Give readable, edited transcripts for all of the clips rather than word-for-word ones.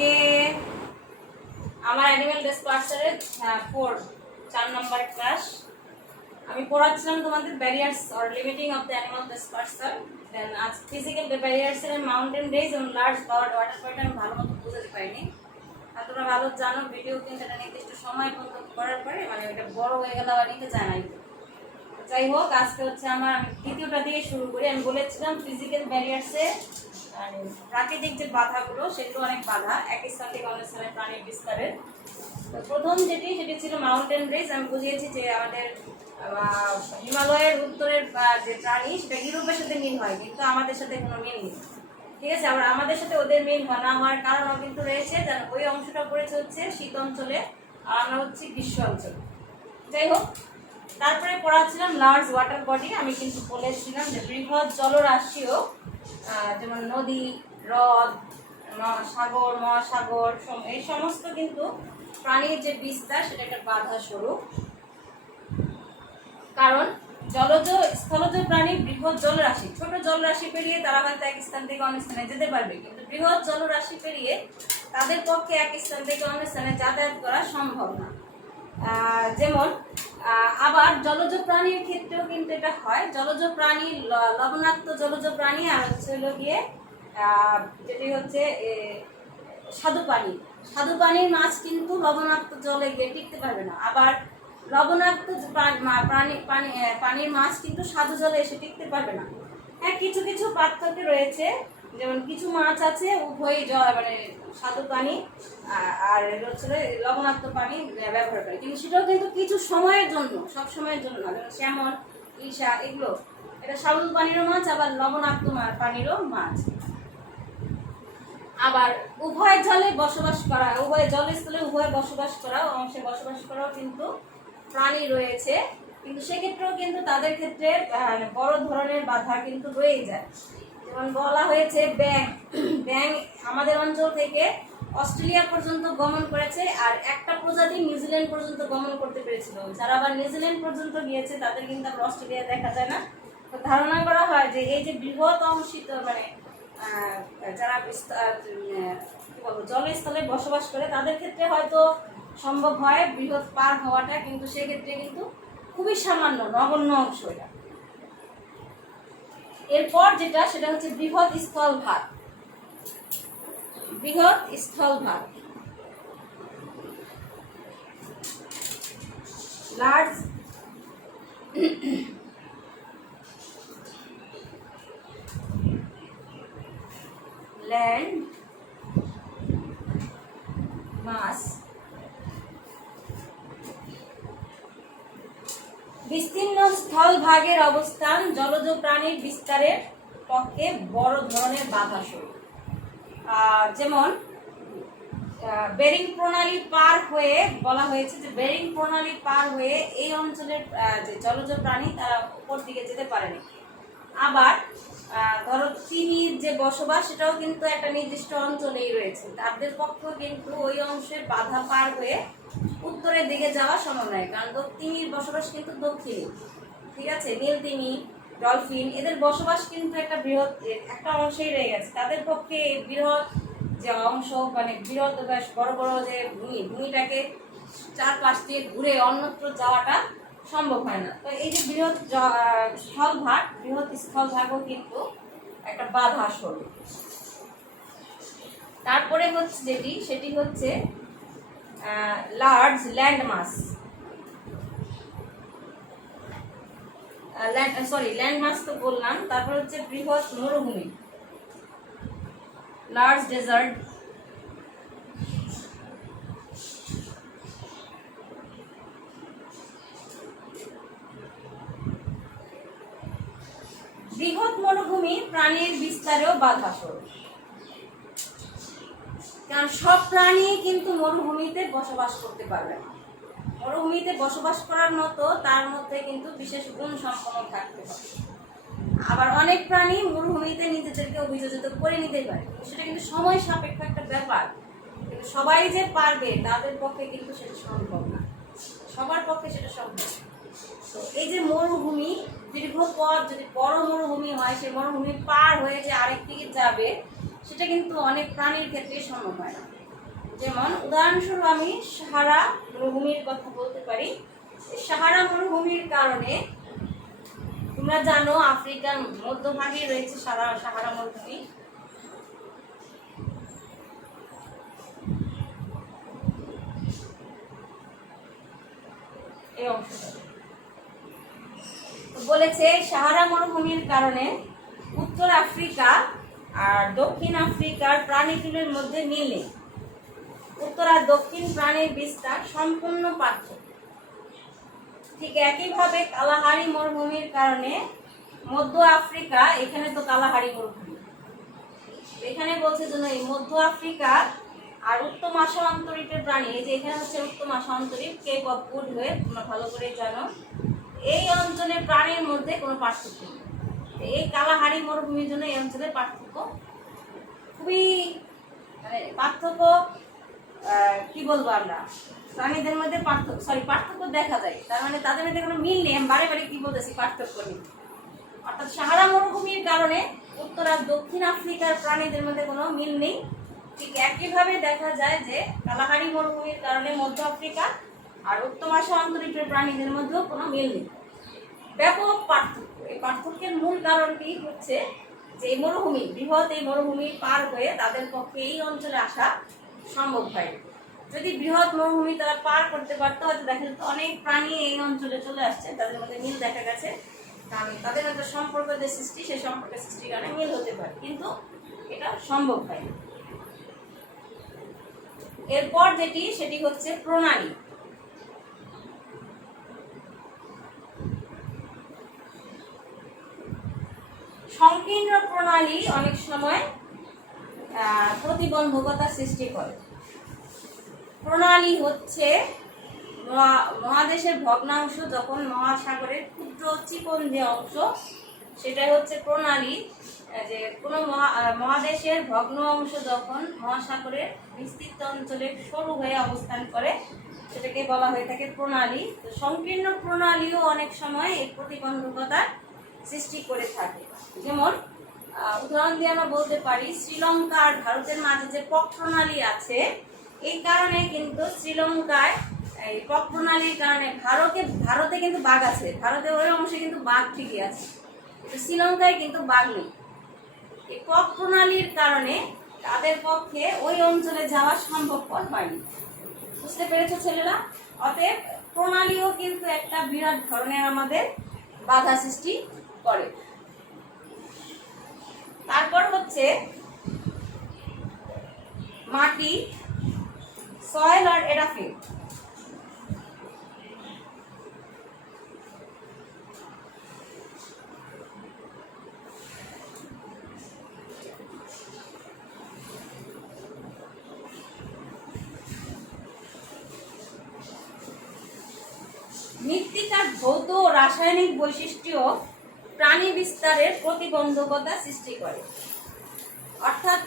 আজকে আমার অ্যানিমাল ডিসপার্সারের 4 নম্বর ক্লাস আমি পড়াচ্ছিলাম তোমাদের barriers or limiting of the animal disperser. Then আজ ফিজিক্যাল ব্যারিয়ার্স এর মাউন্টেন রেঞ্জ এবং লার্জ পাওয়ার ওয়াটার বডি আমি ভালো মতো বুঝাতে পারিনি। আর তোমরা ভালো জানো ভিডিও কিন্তু একটা নির্দিষ্ট সময় পর্যন্ত করার পরে মানে ওটা বড় হয়ে গেল আবার নিতে জানাই। যাই হোক, আজকে হচ্ছে আমি দ্বিতীয়টা দিয়ে শুরু করি। আমি বলেছিলাম ফিজিক্যাল ব্যারিয়ার্সে প্রাকৃতিক যে বাধাগুলো সেগুলো অনেক বাধা এক স্থান থেকে অন্য স্থানে প্রাণীর বিস্তারের। তো প্রথম সেটি ছিল মাউন্টেন রেঞ্জ। আমি বুঝিয়েছি যে আমাদের হিমালয়ের উত্তরের যে প্রাণী সেটা ইউরোপের সাথে মিল হয়, কিন্তু আমাদের সাথে কোনো মিল নেই। ঠিক আছে, আবার আমাদের সাথে ওদের মিল না হওয়ার কারণও কিন্তু রয়েছে, যেন ওই অংশটা পড়েছে হচ্ছে শীত অঞ্চলে আর আমরা হচ্ছে গ্রীষ্ম অঞ্চল। যাই হোক, তারপরে পড়াচ্ছিলাম লার্জ ওয়াটার বডি। আমি কিন্তু বলেছিলাম যে বৃহৎ জলরাশিও যেমন নদী, হ্রদ, সাগর, মহাসাগর এই সমস্ত কিন্তু প্রাণীর যে বিস্তার সেটা একটা বাধা স্বরূপ। কারণ জলজ স্থলজ প্রাণী বৃহৎ জলরাশি, ছোট জলরাশি পেরিয়ে তারা হয়তো এক স্থান থেকে অন্য স্থানে যেতে পারবে, কিন্তু বৃহৎ জলরাশি পেরিয়ে তাদের পক্ষে এক স্থান থেকে অন্য স্থানে যাতায়াত করা সম্ভব না। যেমন আবার জলজ প্রাণীর ক্ষেত্রেও কিন্তু এটা হয়। জলজ প্রাণী, লবণাক্ত জলজ প্রাণী আর হলো গিয়ে যেটি হচ্ছে স্বাদু পানির মাছ কিন্তু লবণাক্ত জলে গিয়ে টিকতে পারবে না। আবার লবণাক্ত পানির মাছ কিন্তু স্বাদু জলে এসে টিকতে পারবে না। হ্যাঁ, কিছু কিছু পার্থক্য রয়েছে। যেমন কিছু মাছ আছে উভয়ই মানে স্বাদু পানি আর হচ্ছে লবণাক্ত পানি ব্যবহার করে, কিন্তু সেটাও কিন্তু কিছু সময়ের জন্য, সব সময়ের জন্য না। যেমন স্যামন, ইলিশা এগুলো এটা স্বাদু পানিরও মাছ, আবার লবণাক্ত পানিরও মাছ। আবার উভয় জলে বসবাস করা, উভয় জলস্থলে উভয় বসবাস করা অংশে বসবাস করাও কিন্তু প্রাণী রয়েছে, কিন্তু সেক্ষেত্রেও কিন্তু তাদের ক্ষেত্রে বড় ধরনের বাধা কিন্তু রয়েই যায়। যেমন বলা হয়েছে ব্যাং আমাদের অঞ্চল থেকে অস্ট্রেলিয়া পর্যন্ত গমন করেছে, আর একটা প্রজাতি নিউজিল্যান্ড পর্যন্ত গমন করতে পেরেছিল। যারা আবার নিউজিল্যান্ড পর্যন্ত গিয়েছে তাদের কিন্তু আবার অস্ট্রেলিয়া দেখা যায় না। তো ধারণা করা হয় যে এই যে বৃহৎ অংশিত মানে যারা জলস্থলে বসবাস করে তাদের ক্ষেত্রে হয়তো সম্ভব হয় বৃহৎ পার হওয়াটা, কিন্তু সেক্ষেত্রে কিন্তু খুবই সামান্য, নগণ্য অংশ এটা। এরপর সেটা হচ্ছে বৃহৎ স্থলভাগ। লার্জ ল্যান্ড মাস বিস্তীর্ণ স্থলভাগের অবস্থান জলজ প্রাণীর বিস্তারের পক্ষে বড় ধরনের বাধা স্বরূপ। যেমন বেরিং প্রণালী পার হয়ে বলা হয়েছে যে বেরিং প্রণালী পার হয়ে এই অঞ্চলের যে জলজ প্রাণী তারা উপর দিকে যেতে পারেনি। আবার ধরো তিমির যে বসবাস সেটাও কিন্তু একটা নির্দিষ্ট অঞ্চলেই রয়েছে, তাদের পক্ষেও কিন্তু ওই অংশের বাধা পার হয়ে উত্তরের দিকে যাওয়া সম্ভব নয়, কারণ তিমির বসবাস কিন্তু দক্ষিণে। ঠিক আছে, নীল তিমি, ডলফিন এদের বসবাস কিন্তু একটা অংশেই রয়ে গেছে, তাদের পক্ষে বৃহৎ যে অংশ মানে বৃহৎ বড় বড় যে ভূমিটাকে চারপাশ দিয়ে ঘুরে অন্যত্র যাওয়াটা সম্ভব হয় না। তো এই যে বৃহৎ স্থলভাগও কিন্তু একটা বাধা স্বরূপ। তারপরে হচ্ছে সেটি হচ্ছে লার্জ ল্যান্ড মাস। ল্যান্ড মাস তো বললাম। তারপর হচ্ছে বৃহৎ মরুভূমি, লার্জ ডেজার্ট। বৃহৎ মরুভূমি প্রাণীর বিস্তারেও বাধা স্বরূপ, কারণ সব প্রাণী কিন্তু মরুভূমিতে বসবাস করতে পারবে না। মরুভূমিতে বসবাস করার মতো তার মধ্যে কিন্তু বিশেষ গুণ সম্পন্ন থাকতে হবে। আবার অনেক প্রাণী মরুভূমিতে নিজেদেরকে অভিযোজিত করে নিতে পারে, সেটা কিন্তু সময় সাপেক্ষ একটা ব্যাপার। কিন্তু সবাই যে পারবে তাদের পক্ষে কিন্তু সেটা সম্ভব না, সবার পক্ষে সেটা সম্ভব। তো এই যে মরুভূমি, দীর্ঘ পথ যদি বড় মরুভূমি হয়, সেই মরুভূমি পার হয়ে যে আরেক দিকে যাবে সেটা কিন্তু অনেক প্রাণীর ক্ষেত্রে সম্ভব হয় না। যেমন উদাহরণস্বরূপ আমি সাহারা মরুভূমির কথা বলতে পারি। সাহারা মরুভূমির কারণে তোমরা জানো আফ্রিকার মধ্যভাগে রয়েছে সাহারা মরুভূমি। এই অংশটা বলেছে সাহারা মরুভূমির কারণে উত্তর আফ্রিকা আর দক্ষিণ আফ্রিকার প্রাণীগুলির মধ্যে মিল নেই। উত্তর আর দক্ষিণ প্রাণীর বিস্তার সম্পূর্ণ পার্থক্য। ঠিক একইভাবে কালাহারি মরুভূমির কারণে মধ্য আফ্রিকা, এখানে তো কালাহারি মরুভূমি, এখানে বলছে জন্য এই মধ্য আফ্রিকা আর উত্তম আশান্তরীপের প্রাণী, এই যে এখানে হচ্ছে উত্তম আশান্তরীপ, কেপ অফ গুড ওয়েব, তোমরা ভালো করে জানো। এই অঞ্চলের প্রাণীর মধ্যে কোনো পার্থক্য নেই। এই কালাহারি মরুভূমির জন্য এই অঞ্চলের পার্থক্য খুবই, মানে পার্থক্য কি বলবো আমরা, প্রাণীদের মধ্যে পার্থক্য দেখা যায়। তার মানে তাদের মধ্যে কোনো মিল নেই। আমি বারে বারে কি বলতেছি, পার্থক্য নেই। অর্থাৎ সাহারা মরুভূমির কারণে উত্তর আর দক্ষিণ আফ্রিকার প্রাণীদের মধ্যে কোনো মিল নেই। ঠিক একইভাবে দেখা যায় যে কালাহারি মরুভূমির কারণে মধ্য আফ্রিকা আর উত্তম আশান্তরীপের প্রাণীদের মধ্যেও কোনো মিল নেই। ব্যাপক পার্থক্য। এই পার্থক্যের মূল কারণটি হচ্ছে যে এই মরুভূমি, বৃহৎ এই মরুভূমি পার হয়ে তাদের পক্ষে এই অঞ্চলে আসা সম্ভব হয়। যদি বৃহৎ মরুভূমি তারা পার করতে পারতো, হয়তো দেখা যেত অনেক প্রাণী এই অঞ্চলে চলে আসছে, তাদের মধ্যে মিল দেখা গেছে, কারণ তাদের মধ্যে সম্পর্ক যে সৃষ্টি, সেই সম্পর্কের সৃষ্টির কারণে মিল হতে পারে, কিন্তু এটা সম্ভব হয় না। এরপর সেটি হচ্ছে প্রণালী। সংকীর্ণ প্রণালী অনেক সময় প্রতিবন্ধকতা সৃষ্টি করে। প্রণালী হচ্ছে মহাদেশের ভগ্নাংশ, যখন মহাসাগরের ক্ষুদ্র চিকন যে অংশ, সেটাই হচ্ছে প্রণালী। যে কোনো মহাদেশের ভগ্ন অংশ যখন মহাসাগরের বিস্তৃত অঞ্চলে সরু হয়ে অবস্থান করে, সেটাকে বলা হয়ে থাকে প্রণালী। তো সংকীর্ণ প্রণালীও অনেক সময় এই প্রতিবন্ধকতার সৃষ্টি করে থাকে। যেমন উদাহরণ দিয়ে আমরা বলতে পারি, শ্রীলঙ্কা আর ভারতের মাঝে যে পক প্রণালী আছে, এই কারণে কিন্তু শ্রীলঙ্কায় এই পক প্রণালীর কারণে ভারতে কিন্তু বাঘ আছে, ভারতের ওই অংশে কিন্তু বাঘ ঠিকই আছে, শ্রীলঙ্কায় কিন্তু বাঘ নেই। এই পক প্রণালীর কারণে তাদের পক্ষে ওই অঞ্চলে যাওয়া সম্ভবপর হয়নি। বুঝতে পেরেছো ছেলেরা? অতএব প্রণালীও কিন্তু একটা বিরাট ধরনের আমাদের বাধা সৃষ্টি করে। তারপর হচ্ছে মাটি, সয়েল আর এডাফিল। মৃত্তিকার ভৌত ও রাসায়নিক বৈশিষ্ট্য প্রাণী বিস্তারের প্রতিবন্ধকতা সৃষ্টি করে। অর্থাৎ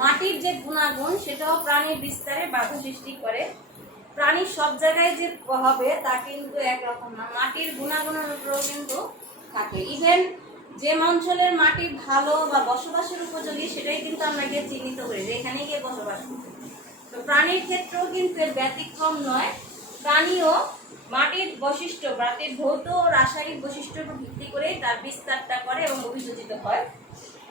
মাটির যে গুণাগুণ, সেটাও প্রাণীর বিস্তারে বাধা সৃষ্টি করে। প্রাণী সব জায়গায় যে হবে তা কিন্তু একরকম না, মাটির গুণাগুণের উপরেও কিন্তু থাকে। ইভেন যে অঞ্চলের মাটি ভালো বা বসবাসের উপযোগী, সেটাই কিন্তু আমরা গিয়ে চিহ্নিত করি যে এখানে গিয়ে বসবাস করতে। তো প্রাণীর ক্ষেত্রেও কিন্তু এর ব্যতিক্রম নয়। প্রাণীও মাটির বৈশিষ্ট্য, মাটির ভৌত ও রাসায়নিক বৈশিষ্ট্যের উপর ভিত্তি করে তার বিস্তারটা করে এবং অভিযোজিত হয়।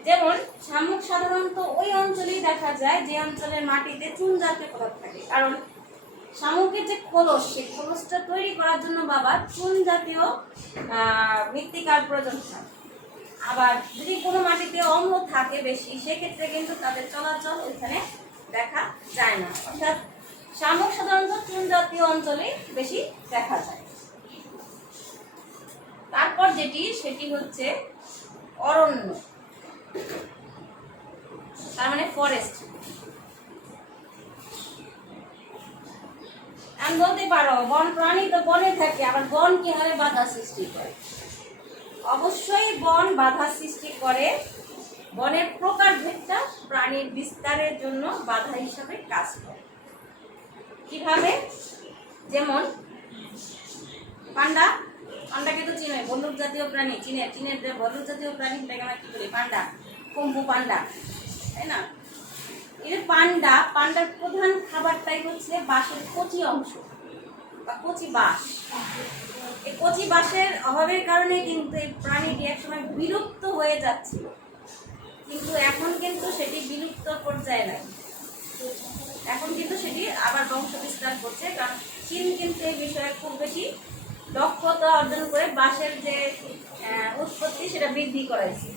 যেমন শামুক সাধারণত ওই অঞ্চলেই দেখা যায় যে অঞ্চলের মাটিতে চুন জাতীয় পদার্থ থাকে, কারণ শামুকের যে খোলস, সেই খোলসটা তৈরি করার জন্য চুন জাতীয় মৃত্তিকার প্রয়োজন হয়। আবার যদি কোনো মাটিতে অম্ল থাকে বেশি, সেক্ষেত্রে কিন্তু তাদের চলাচল ওইখানে দেখা যায় না। অর্থাৎ শামুক সাধারণত চুন জাতীয় অঞ্চলে বেশি দেখা যায়। তারপর সেটি হচ্ছে অরণ্য, তার মানে ফরেস্ট। আমি বলতে পারো বন প্রাণী তো বনে থাকে, আবার বন কিভাবে বাধা সৃষ্টি করে? অবশ্যই বন বাধা সৃষ্টি করে। বনের প্রকারভেদটা প্রাণীর বিস্তারের জন্য বাধা হিসাবে কাজ করে। কিভাবে? যেমন পান্ডাকে তো চিনে, ভল্লুক জাতীয় প্রাণী, চীনের ভল্লুক জাতীয় প্রাণী, সেটাকে আমরা কি বলি? পান্ডা, কুম্ভু পান্ডা, তাই না? এই যে পান্ডার প্রধান খাবারটাই হচ্ছে বাঁশের কচি অংশ বা কচি বাঁশ। এই কচি বাঁশের অভাবের কারণে কিন্তু এই প্রাণীটি একসময় বিলুপ্ত হয়ে যাচ্ছিল, কিন্তু এখন কিন্তু সেটি বিলুপ্ত পর্যায়ে নাই। এখন কিন্তু সেটি আবার বংশ বিস্তার করছে, কারণ চীন কিন্তু এই বিষয়ে খুব বেশি দক্ষতা অর্জন করে বাঁশের যে উৎপত্তি সেটা বৃদ্ধি করাইছে।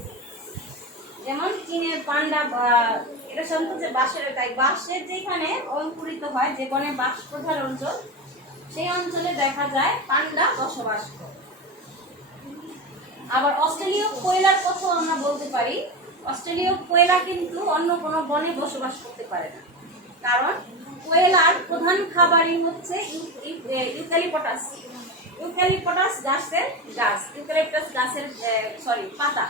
যেমন চীনের পান্ডা এটা সাধারণত যে বাঁশের যেখানে অঙ্কুরিত হয়, যে বনে বাঁশ প্রধান অঞ্চল, সেই অঞ্চলে দেখা যায় পান্ডা বসবাস করে। আবার অস্ট্রেলীয় কোয়েলার কথাও আমরা বলতে পারি। অস্ট্রেলীয় কোয়েলা কিন্তু অন্য কোনো বনে বসবাস করতে পারে না, কারণ কোয়েলার প্রধান খাবারই হচ্ছে ইউক্যালিপটাস গাছের পাতা।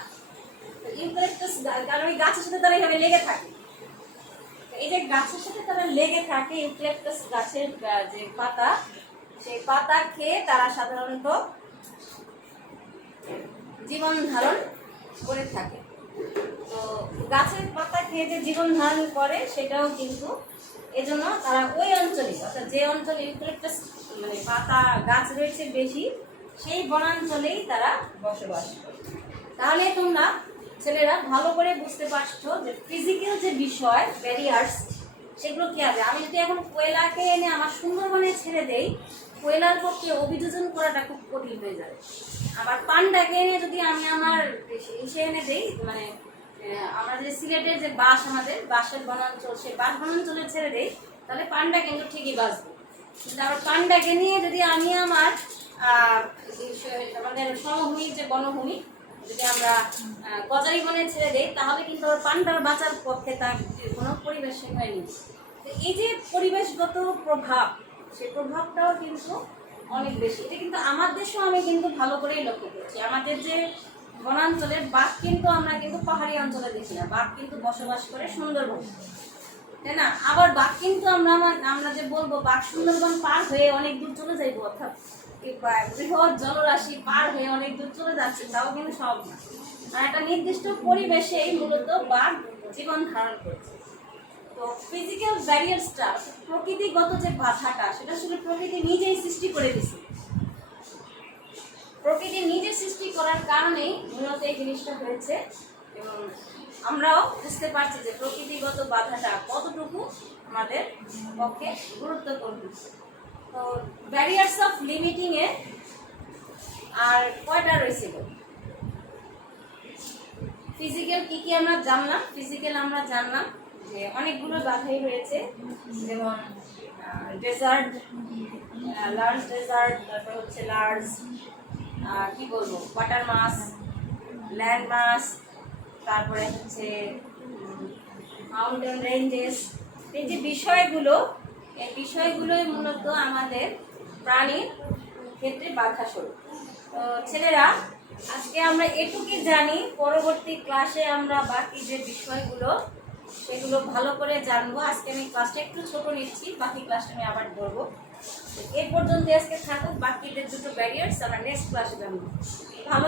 ইউক্যালিপটাস কারণ ওই গাছের সাথে তারা এইভাবে লেগে থাকে। এই যে গাছের সাথে তারা লেগে থাকে, ইউক্যালিপটাস গাছের যে পাতা, সেই পাতা খেয়ে তারা সাধারণত জীবন ধারণ করে থাকে। তো গাছের পাতা খেয়ে যে জীবন ধারণ করে সেটাও কিন্তু এজন্য তারা ওই অঞ্চলে, অর্থাৎ যে অঞ্চলে ইউক্যালিপটাস মানে পাতা গাছ রয়েছে বেশি, সেই বনাঞ্চলেই তারা বসবাস করে। তাহলে তোমরা ছেলেরা ভালো করে বুঝতে পারছো যে ফিজিক্যাল যে বিষয় ব্যারিয়ার্স, সেগুলো কি হবে। আমি যদি এখন কোয়েলাকে এনে আমার সুন্দরবনে ছেড়ে দেই, কোয়েলার পক্ষে অভিযোজন করাটা খুব কঠিন হয়ে যাবে। আবার পান্ডাকে এনে যদি আমি আমার এসে এনে দেই, মানে আমরা যে সিলেটের যে বাঁশ, আমাদের বাঁশের বনাঞ্চল, সেই বাঁশ বনাঞ্চলে ছেড়ে দেই, তাহলে পান্ডা কিন্তু ঠিকই বাঁচবে। কিন্তু আবার পান্ডাকে নিয়ে যদি আমি আমাদের সমভূমির যে বনভূমি, যদি আমরা গজারি বনে ছেড়ে দেই, তাহলে কিন্তু আবার পান্ডার বাঁচার পক্ষে তার কোনো পরিবেশ হয়নি। তো এই যে পরিবেশগত প্রভাব, সেই প্রভাবটাও কিন্তু অনেক বেশি। এটা কিন্তু আমার দেশেও আমি কিন্তু ভালো করেই লক্ষ্য করছি। আমাদের যে বনাঞ্চলের বাঘ কিন্তু আমরা কিন্তু পাহাড়ি অঞ্চলে দেখি না, বাঘ কিন্তু বসবাস করে সুন্দরবন, তাই না? আবার বাঘ কিন্তু আমরা যে বলবো বাঘ সুন্দরবন পার হয়ে অনেক দূর চলে যাইবো, অর্থাৎ বৃহৎ জলরাশি পার হয়ে অনেক দূর চলে যাচ্ছে, তাও কিন্তু সব না। আর একটা নির্দিষ্ট পরিবেশেই মূলত বাঘ জীবন ধারণ করছে। তো ফিজিক্যাল ব্যারিয়ার্সটা, প্রকৃতিগত যে বাধাটা, সেটা আসলে প্রকৃতি নিজেই সৃষ্টি করে দিচ্ছে। প্রকৃতি নিজে সৃষ্টি করার কারণেই মূলত এই জিনিসটা হয়েছে, এবং আমরাও বুঝতে পারছি যে প্রকৃতিগত বাধাটা কতটুকু আমাদের পক্ষে গুরুত্বপূর্ণ। তো ব্যারিয়ার্স অফ লিমিটিং এ আর কয়টা রয়েছে? ফিজিক্যাল কি আমরা জানলাম? ফিজিক্যাল আমরা জানলাম যে অনেকগুলো বাধাই রয়েছে, যেমন ডেজার্ট, লার্জ ডেজার্ট, তারপর হচ্ছে লার্জ কি বলবো ওয়াটার মাস, ল্যান্ড মাস, তারপরে হচ্ছে মাউন্টেন রেঞ্জেস। এই যে বিষয়গুলো, এই বিষয়গুলোই মূলত আমাদের প্রাণীর ক্ষেত্রে বাধা স্বরূপ। তো ছেলেরা, আজকে আমরা এটুকুই জানি, পরবর্তী ক্লাসে আমরা বাকি যে বিষয়গুলো সেগুলো ভালো করে জানবো। আজকে আমি ক্লাসটা একটু ছোট নিচ্ছি, বাকি ক্লাসটা আমি আবার ধরবো। এই পর্যন্ত আজকে থাকুক, বাকি যে দুটো ব্যারিয়ার্স আমরা নেক্সট ক্লাসে জানবো। ভালো